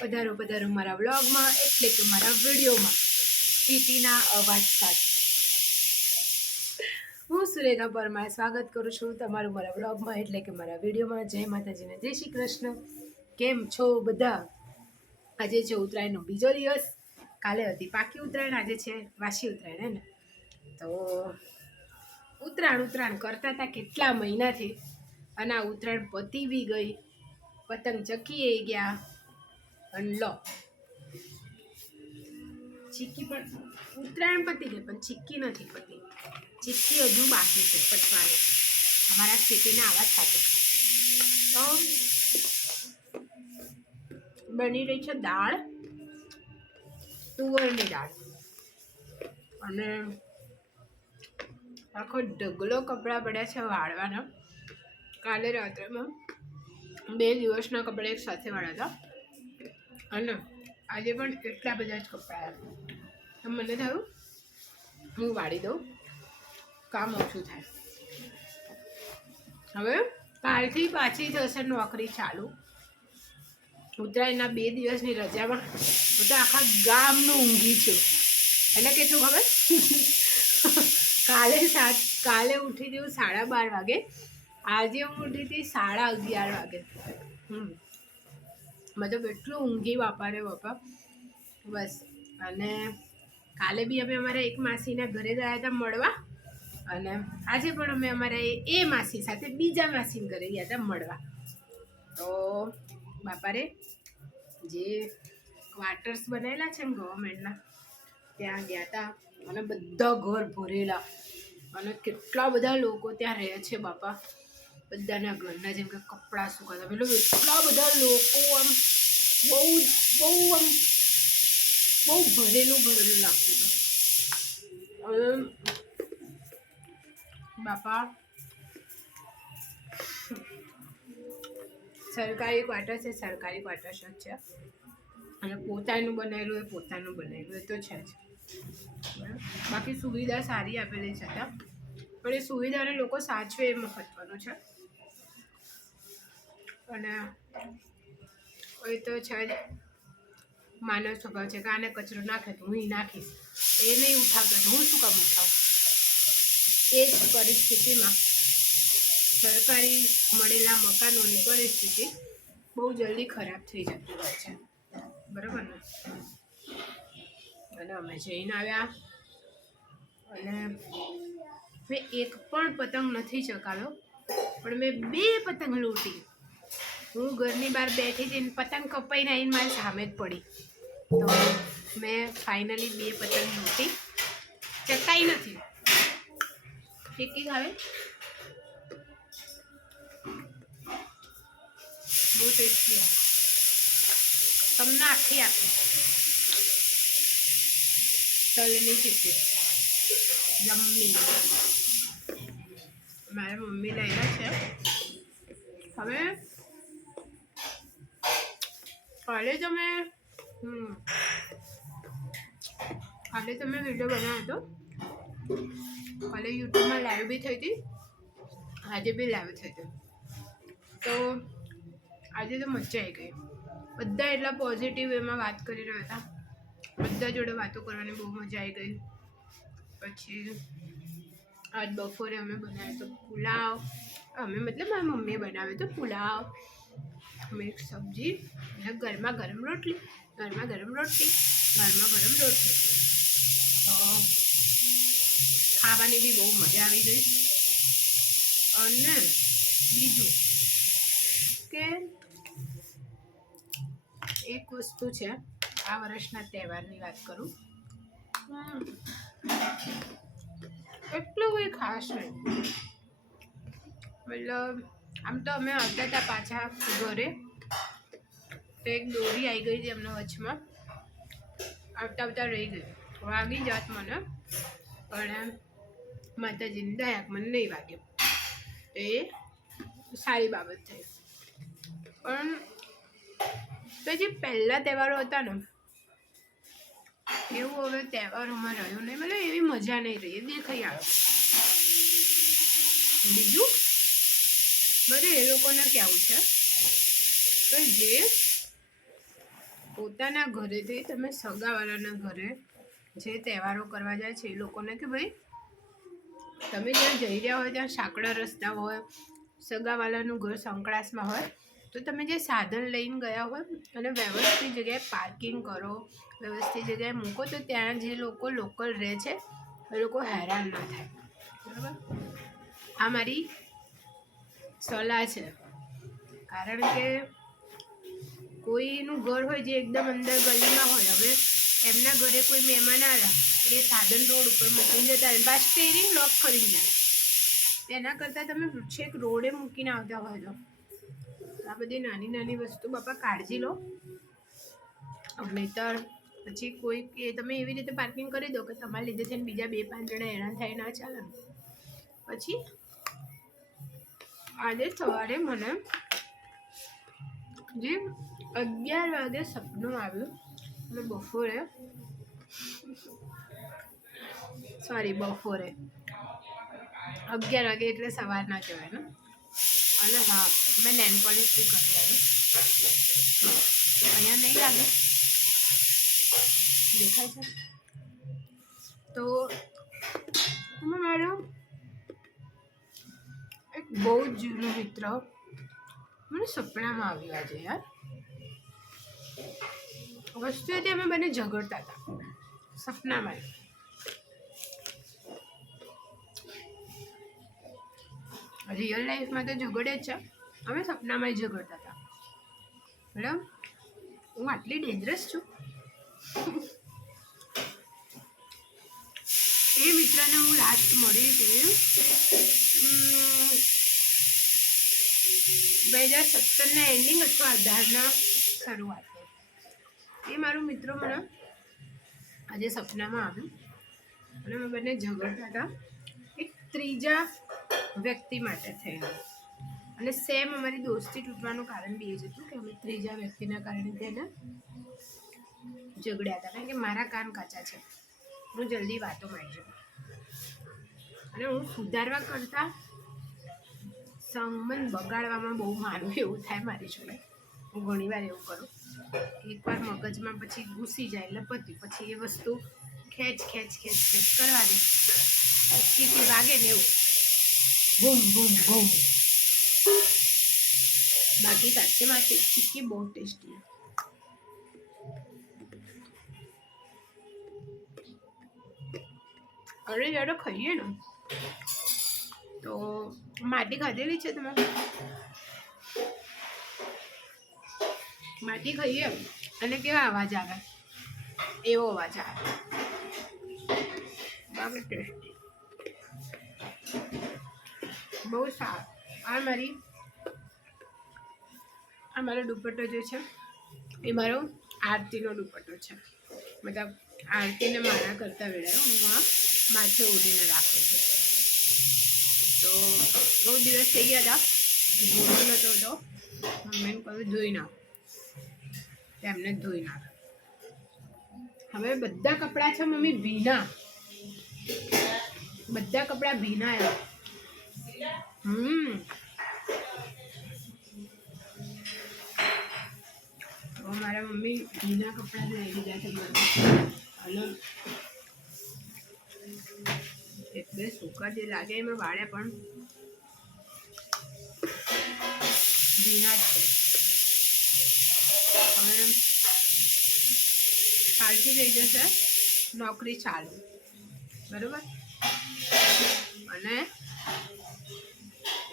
પધારો પધારો મારા વ્લોગમાં, એટલે કે મારા વિડીયોમાં. પીટીના અવાજ સાથે. હું સુરેખા પરમાર સ્વાગત કરું છું તમારું મારા વ્લોગમાં, એટલે કે મારા વિડીયોમાં. જય માતાજીને, જય શ્રી કૃષ્ણ. કેમ છો બધા? આજે છે ઉત્તરાયણનો બીજો દિવસ. કાલે હતી પાકી ઉત્તરાયણ, આજે છે વાસી ઉત્તરાયણ, હે ને? તો ઉત્તરાયણ ઉત્તરાયણ કરતા હતા કેટલા મહિનાથી અને આ ઉત્તરાયણ પતી બી ગઈ. પતંગ ચકીએ ગયા. અને લો. ચીક્કી પણ ઉત્તરાયણ પતી ગઈ, પણ ચીક્કી નથી પતી. ચીક્કી હજુ બાકી છે પતવાની. અમારા સિટીના આવા સાથે. તો બની રહી છે દાળ, તુવરની દાળ. અને આખો ઢગલો કપડાં પડ્યા છે વાળવાના. કાલે રાત્રેમાં બે દિવસના કપડાં એક સાથે વાળ્યા હતા. અને આજે પણ એટલા બધા જ કપડાં તો મને થયું હું વાળી દઉં. કામ ઓછું થાય. હવે કાલથી પાછી થશે નોકરી ચાલુ. ઉત્તરાયણના બે દિવસની રજામાં હું તો આખા ગામનું ઊંઘી છું. એટલે કેટલું ખબર? કાલે સાત, કાલે ઉઠી હતી સાડા બાર વાગે. આજે હું ઉઠી હતી સાડા અગિયાર વાગે. હમ. મતલબ એટલું ઊંઘી બાપા રે બાપા. બસ. અને કાલે બી અમે અમારા એક માસીના ઘરે ગયા હતા મળવા. અને આજે પણ અમે અમારા એ- માસી સાથે બીજા માસીના ઘરે ગયા હતા મળવા. તો બાપા રે જે ક્વાર્ટર્સ બનાવેલા છે ને ગવર્મેન્ટના ત્યાં ગયા હતા. અને બધા ઘર ભરેલા. અને કેટલા બધા લોકો ત્યાં રહે છે બાપા. બધાના ઘરના જેમ કે કપડાં સુકાતા, પેલું એટલા બધા લોકો આમ બહુ બહુ આમ, બહુ ભરેલું ભરેલું લાગતું હતું. બાપા, સરકારી ક્વાર્ટર છે, સરકારી ક્વાર્ટર જ છે. અને પોતાનું બનાવેલું એ પોતાનું બનાવેલું એ તો છે જ. બાકી સુવિધા સારી આપેલી છે ત્યાં પણ એ સુવિધાને લોકો સાચવે એ મહત્વનું છે. અને એ તો છે જ માનવ સ્વભાવ છે કે આને કચરો નાખે તો હું નાખીશ. એ નહીં ઉઠાવતો હું શું કામ ઉઠાવું? એ જ પરિસ્થિતિમાં સરકારી મળેલા મકાનોની પરિસ્થિતિ બહુ જલ્દી ખરાબ થઈ જતી હોય છે. બરાબર ને? અને અમે જઈને આવ્યા. અને મેં એક પણ પતંગ નથી ચકાડ્યો પણ મેં બે પતંગ લૂંટી. હું ઘરની બહાર બેઠી જઈને પતંગ કપાઈને આવીને મારી સામે જ પડી. તો મેં ફાઇનલી બે પતંગ લૂંટી. ચકાઈ નથી. ટીકી ખાવે બહુ ટેસ્ટી તમને આખી આપી. તલની ચીકી. જમ્મી મારા મમ્મી લાવ્યા છે. હવે કાલે તમે કાલે તમે વીડિયો બનાવ્યો હતો. કાલે યુટ્યુબમાં લાઈવ બી થઈ હતી. આજે બી લાઈવ થઈ હતી. તો આજે તો મજા આવી ગઈ. બધા એટલા પોઝિટિવ એમાં વાત કરી રહ્યા હતા. બધા જોડે વાતો કરવાની બહુ મજા આવી ગઈ. પછી આજ બપોરે અમે બનાવ્યો તો પુલાવ. અમે મતલબ મારી મમ્મીએ બનાવ્યો તો પુલાવ, મિક્સ સબ્જી અને ગરમા ગરમ રોટલી ગરમા ગરમ રોટલી ગરમા ગરમ રોટલી. તો ખાવાની બી બહુ મજા આવી ગઈ. અને બીજું કે એક વસ્તુ છે, આ વર્ષના તહેવારની વાત કરું. એટલું કંઈ ખાસ નહીં. મતલબ, આમ તો અમે આવતા હતા પાછા ઘરે. તો એક દોરી આવી ગઈ હતી એમના વચમાં. આવતા આવતા રહી ગઈ. વાગી જાત મને. પણ માતાજીની દયા મને નહીં વાગ્યો એ સારી બાબત થઈ. પણ તો જે પહેલાં તહેવારો હતા ને એવું હવે તહેવારોમાં રહ્યું નહીં. મતલબ એવી મજા નહીં રહી. દેખાઈ આવે. બીજું? બધું એ લોકોને કેવું છે? કે જે પોતાના ઘરેથી, તમે સગાવાળાના ઘરે જે તહેવારો કરવા જાય છે, એ લોકોને કે ભાઈ, તમે જ્યાં જઈ રહ્યા હોય, ત્યાં સાંકડા રસ્તા હોય સગાવાલાનું ઘર સંકળાશમાં હોય તો તમે જે સાધન લઈને ગયા હોય અને વ્યવસ્થિત જગ્યાએ પાર્કિંગ કરો, વ્યવસ્થિત જગ્યાએ મૂકો, તો ત્યાં જે લોકો લોકલ રહે છે, એ લોકો હેરાન ના થાય. બરાબર? આ મારી સલાહ છે. કારણ કે કોઈનું ઘર હોય જે એકદમ અંદર ગલીમાં હોય, હવે એમના ઘરે કોઈ મહેમાન આવ્યા, એ સાધન રોડ ઉપર મૂકીને જતા રહે. પાછ સ્ટેરિંગ લોક કરીને જાય. એના કરતાં તમે વૃક્ષેક રોડે મૂકીને આવતા હોય તો. આ બધી નાની નાની વસ્તુ બાપા કાળજી લો. નહીતર પછી કોઈ એ તમે એવી રીતે પાર્કિંગ કરી દો કે તમારા લીધે થઈને બીજા બે પાંચ જણા હેરાન થાય ના ચાલે પછી આજે સવારે મને જે અગિયાર વાગે સપનું આવ્યું, અને બપોરે સોરી બપોરે. અગિયાર વાગે એટલે સવારના કહેવાય ને. અને હા, મેં નેનપોલિશથી કરી આવી અહીંયા નહીં લાગે? દેખાય છે? તો તમે મારો એક બહુ જ જૂનો મિત્ર. મને સપનામાં આવ્યો આજે યાર. વસ્તુ હતી અમે બંને ઝઘડતા હતા. સપનામાં. રિયલ લાઈફમાં તો ઝઘડે જ છે. અમે સપનામાં ઝઘડતા હતા. મેડમ હું આટલી ડેન્જરસ છું? એ મિત્રને હું લાસ્ટ મળી હતી. બે હજાર સત્તરના એન્ડિંગ અથવા અઢારના શરૂઆત એ મારું મિત્ર મને આજે સપનામાં આવ્યું. અને અમે બંને ઝઘડતા હતા. એક ત્રીજા વ્યક્તિ માટે થઈને અને સેમ અમારી દોસ્તી તૂટવાનું કારણ બી એ જ હતું કે અમે ત્રીજા વ્યક્તિના કારણે તેને ઝઘડ્યા હતા. કારણ કે મારા કાન કાચા છે. હું જલ્દી વાતો માંડી અને હું સુધારવા કરતાં સંબંધ બગાડવામાં બહુ મારું એવું થાય મારી જોડે. હું ઘણીવાર એવું કરું એકવાર મગજમાં પછી ઘૂસી જાય એટલે પતી પછી એ વસ્તુ ખેંચ ખેંચ ખેંચ ખેંચ કરવાની ચીટી વાગે ને એવું. બૂમ બૂમ બૂમ બાકી સાચેમાં તે ચીક્કી બહુ ટેસ્ટી. અરે જ્યારે ખાઈએ ને. તો માટી ખાધેલી છે તમે? માટી ખાઈએ અને કેવા અવાજ આવે? એવો અવાજ આવે. બાકી ટેસ્ટી. બહુ સારું આ મારી આ મારો દુપટ્ટો જે છે, એ મારો આરતીનો દુપટ્ટો છે. મતલબ આરતીને મારા કરતા વેળાએ હું આ માથે ઉડીને રાખું છું. તો બહુ દિવસ થઈ ગયા હતા. ધોયો નહોતો તો. મમ્મીને કહ્યું ધોઈ નાખ. તેમને ધોઈ નાખ. હવે બધા કપડાં છે મમ્મી ભીના. બધા કપડાં ભીના એવા હમ. મારા મમ્મી ભીના કપડાં લઈ લીધા છે મને અને એટલે સૂકા જે લાગે એમાં વાળે પણ ભીના જ છે. હવે કાલથી થઈ જશે નોકરી ચાલુ. બરોબર? અને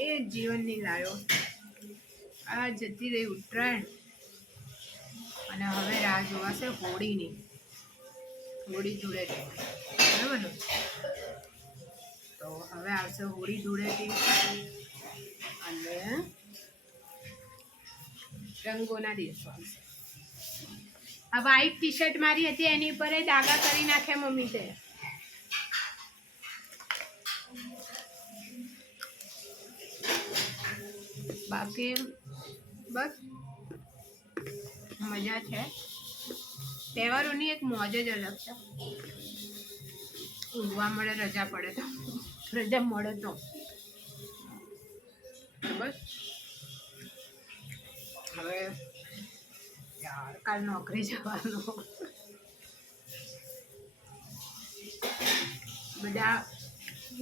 એ જીવનની લાયો. આ જતી રહી ઉત્તરાયણ. અને હવે રાહ જોવાશે હોળીની. હોળી ધૂળેટી. બરાબર ને? તો હવે આવશે હોળી ધૂળેટી. અને રંગોના દિવસો આવશે. આ વ્હાઈટ ટી શર્ટ મારી હતી, એની એ ડાઘા કરી નાખે મમ્મી તે બાકી બસ. મજા છે. તહેવારોની એક મોજ જ અલગ છે. ઊંઘવા મળે, રજા પડે તો. રજા મળે તો. બસ. હવે યાર, કાલ નોકરી જવાનું. બધા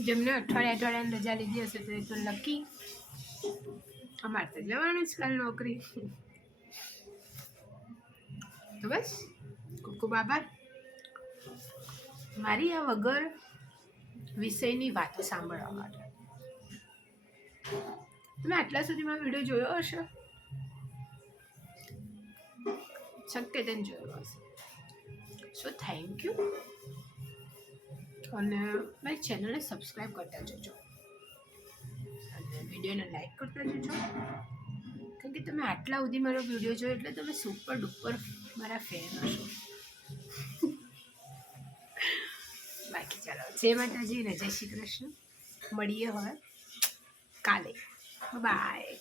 જેમને અઠવાડિયા અઠવાડિયાની રજા લીધી હશે તો એ તો લકી. અમારે તો લેવાનું જ કાલ નોકરી તો બસ ખૂબ ખૂબ આભાર મારી આ વગર વિષયની વાતો સાંભળવા માટે તમે આટલા સુધીમાં વીડિયો જોયો હશે શક્ય તેમ જોયો હશે સો થેન્ક યુ અને મારી ચેનલને સબસ્ક્રાઈબ કરતા જજો વિડીયોને લાઈક કરતા જજો. કારણ કે તમે આટલા સુધી મારો વીડિયો જોયો એટલે તમે સુપર ડુપર મારા ફેન હશો. બાકી ચાલો, જય માતાજી ને જય શ્રી કૃષ્ણ. મળીએ હવે કાલે. બાય